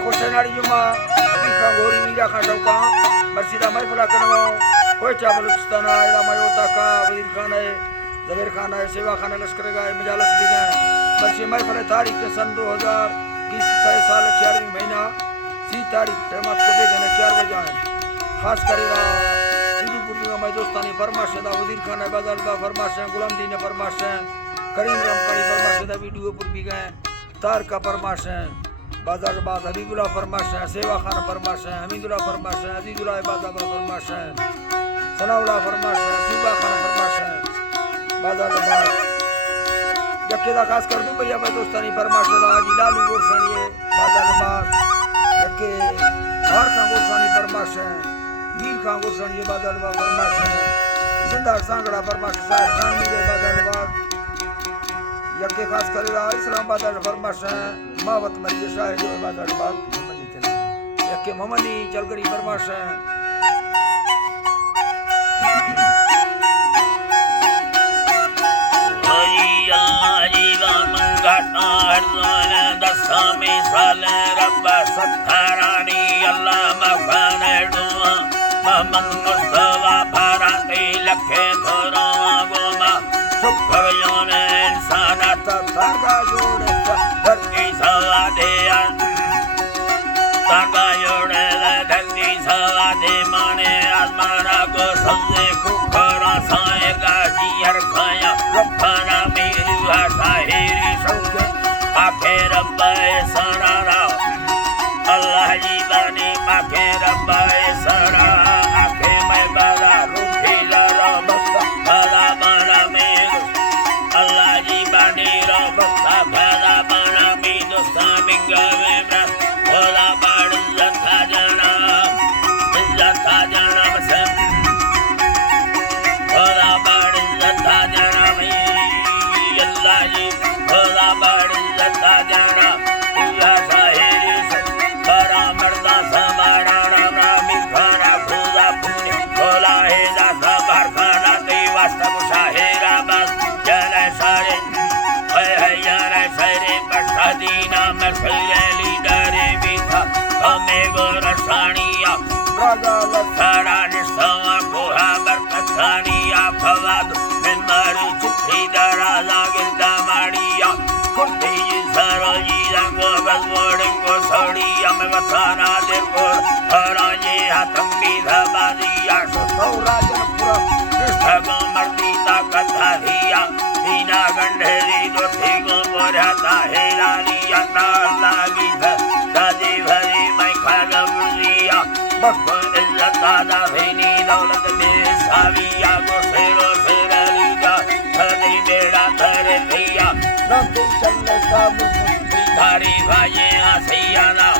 Kosenari Juma, Bika Gori Mira Katoka, Masida Maifula Kanao, Kocha Balustana, Mayotaka, Virkana, Zavirkana, Sevakana Laskarega, Majalas Bigan, Marsi Maifala Tarik, Sandu Hazar, Gis Sal Charmi Mena, Sitari, Temat Kabig and a Charvajan, Haskarira, Sidu Majostani, Parmasha, Virkana, Bazalda, Parmasha, Gulamdina Parmasha, Karim Ramkari Parmasha, video put began, Tarka Parmasha. बाजार बाज हबीबुल्लाह फरमाश है, सेवा खान फरमाश है, हमीदुल्लाह फरमाश है, अजीजुल्लाह इबादत फरमाश है, सनाउल्लाह फरमाश है, सुबा खान फरमाश है, बाजार बाज यक्केदा खास कर दूं भैया मैं दोस्तानी फरमाश है, हाजी लालू गोरसानी है, बाजार बाज यक्के हार खान गोरसानी फरमाश है, मीर खान गोरसानी है, बाजार बाज फरमाश है, जिंदा सांगड़ा फरमाश है, खान मीर बाजार बाज यक्के खास करेगा इस्लाम बाजार फरमाश है, मावत मरिए शाह जो बाजार बाग यक्के मोहम्मदी चलगड़ी फरमाश है हरी अल्लाह जीवा मंगता हरज़न दस्तामी साल रब सत्तारानी अल्लाह मकान दुआ मोहम्मद मुस्तफा फराती लखे थोरा गोमा सुखर योने इंसान तंगा जोड़े धरती सवा दे तंगा जोड़े धरती सवा दे माने आसमाना को सबसे खुखरा साएगा जियर खाया रब्बाना मेरी वासाहिरी सौके आखे रब्बा सरारा अल्लाह जी बानी आखे रब्बा सरारा आखे मैं बाला रूठी लाला बक्का बाला बाला मेरे अल्लाह जी बानी रब्बा बाला बाला मी दोस्ता बिंगा में भोला बाड़ इज्जता जाना बसम भोला बाड़ इज्जता जाना मैं अल्लाह जी भोला बाड़ इज्जता जाना पूरा साहिरी बड़ा मर्दा समारा राम रामी खाना पूरा पूरी भोला है दासा बार खाना कई वास्ता मुशाहिरा बस जाने सारे यारे सारे बशादीना में सैरे लीडरे भी था हमें गोरसानिया राजा लखारा निस्तावा कोहा बरकतानिया फवाद मिंबारू चिट्ठी दराजा गिरदा माड़िया कुर्ती जी सरोजी रंगो बजवोड़ेंगो सोड़िया में बताना देखो हरा ये हाथंबी धबादिया सौरा जनपुरा कृष्णगो मर्दी ताकत हिया दीना गंढेरी दो ठीगो बोराता है लालिया नाला गीत दादी भरी मैं खागा बुलिया बखो इज्जत दादा भैनी दौलत में साविया को शेरो शेरलीगा हरी बेड़ा करे भैया नंदी चलने का भिखारी भाई हसैया ना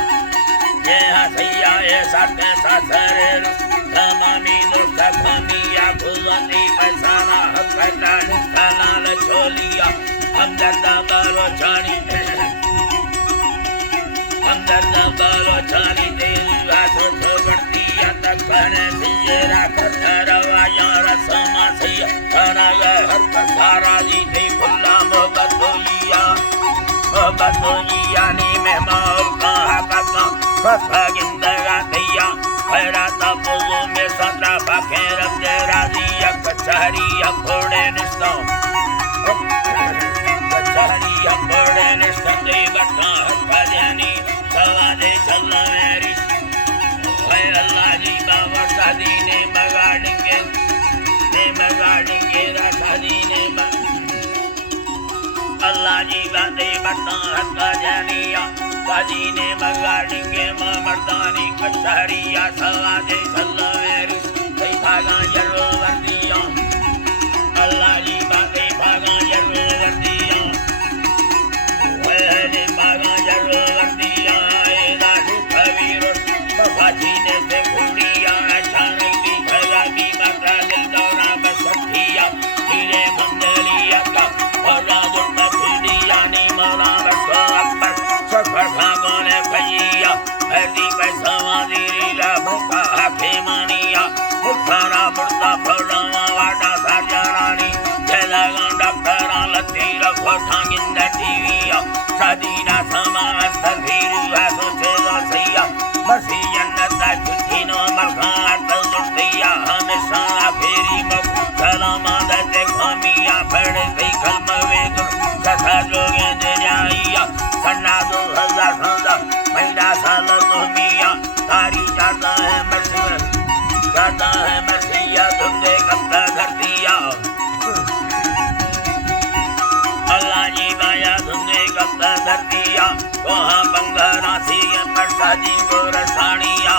ये हसैया ये साथे सासरे तमामी दोस्त खमिया भुवनी पैसाना हकटा निस्ताना लचोलिया हमदर्दा बालो चानी हमदर्दा बालो चानी देवी वासो छोड़तिया तकने सियरा कथरवा यार समा सिया कनागा हर कसारा जी थे खुला मोहब्बत होलिया नी में माल का हकका फसा गिंदगा दैया खैराता बुजू में सदरा बाखे रब दे राजिया कचहरिया घोड़े निस्ताओ कचहरिया घोड़े निस्ताओ दे बट्टा हत्था जानी सवा दे चलना मेरी है अल्लाह जी बाबा शादी ने मगाड़ेंगे शादी ने अल्लाह जी बादे बट्टा हत्था जानिया शादी ने मगाड़ेंगे मां मर्दानी कचहरिया सवा दे चलना मेरी कई भागा जरो वर्दिया अल्लाह जी बादे भागा जरो वर्दिया वे भागा जरो वर्दिया दादू कबीर बाबाजी ने से गुड़िया छाने की भगा की माता दिल दौरा बसठिया धीरे मंदलिया का और राजू का दिया नी मौला बसो अकबर सफर भागों ने भैया हरदी पैसा वादी ला भूखा आखे मानिया मुखारा बुर्दा फौड़ावा वाडा साजरानी जला गांडा करा लती रखो ठांगिंदा टीविया सादीना समास तभीरू वासो चेलो बसी जन्नत कुथिनो मरखात लुटिया हमेशा फेरी मक सलामा दे खमिया फड़ दे कलम वेद सथा जोगे जरिया सन्ना 2000 संदा महीना साल दुमिया तारी जाता है मसीहा तुमने कब्जा कर दिया अल्लाह जी माया तुमने कब्जा कर दिया वहाँ बंगारा थी प्रसादी को रसानिया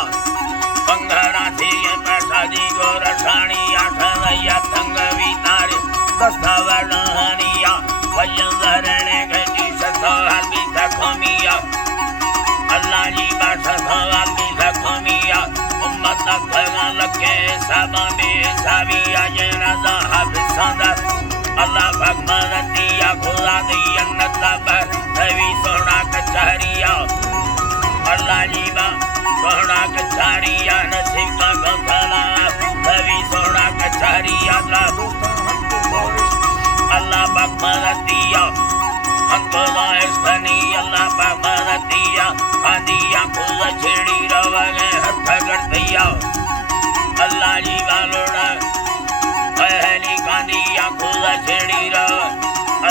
बंगारा थी प्रसादी को रसानिया ठलैया थंगवी तारे दस्ता वर्णहनिया वजन धरने गजी सथाल भी थकमिया अल्लाह जी बासा सवाल भी थकमिया उम्मत भगवान लगे साबा में साविया जनादा हाफिज़ादा अल्लाह भगवान दिया खुदा दिया नतबर नबी सोना कचहरिया अल्लाह जी बा सोना कचहरिया नसीब का गंधला नबी सोना कचहरिया अल्लाह भगवान दिया हमको लाइस्फनी अल्लाह भगवान दिया खादिया खुदा छेड़ी रवागे हथ कर दिया अल्लाह जी वालोड़ा पहली कांदिया खुदा छेड़ी रव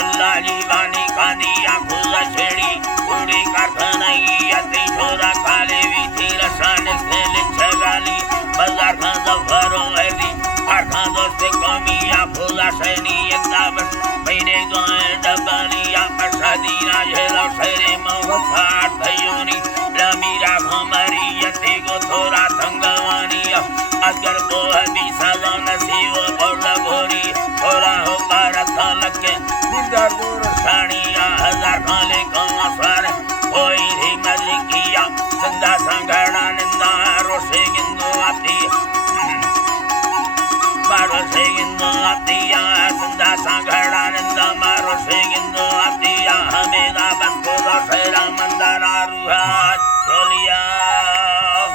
अल्लाह जी वानी कांदिया खुदा छेड़ी उड़ी कारखानाई अति छोरा काले भी थी रसान से लिच्छगाली बाजार खां दफरो ऐसी कारखां दोस्त कौमिया खुदा सैनी यदाबस मैंने गाए डबालिया प्रसादीना झेला शेरे मौफार थयोनी रमीरा हमारी यति को थोड़ा थंगवानिया अगर वो हबी सदा नसीबो बोला भोरी थोड़ा हो पारथा लगे दिलदार दूर सानिया हजार खाले कौन सारे कोई ही मलिकिया संदा संगड़ा निंदा रोसे गिंदो आती मारो से गिंदो आतिया संदा संगड़ा निंदा मारो से गिंदो आतिया हमें दाबन को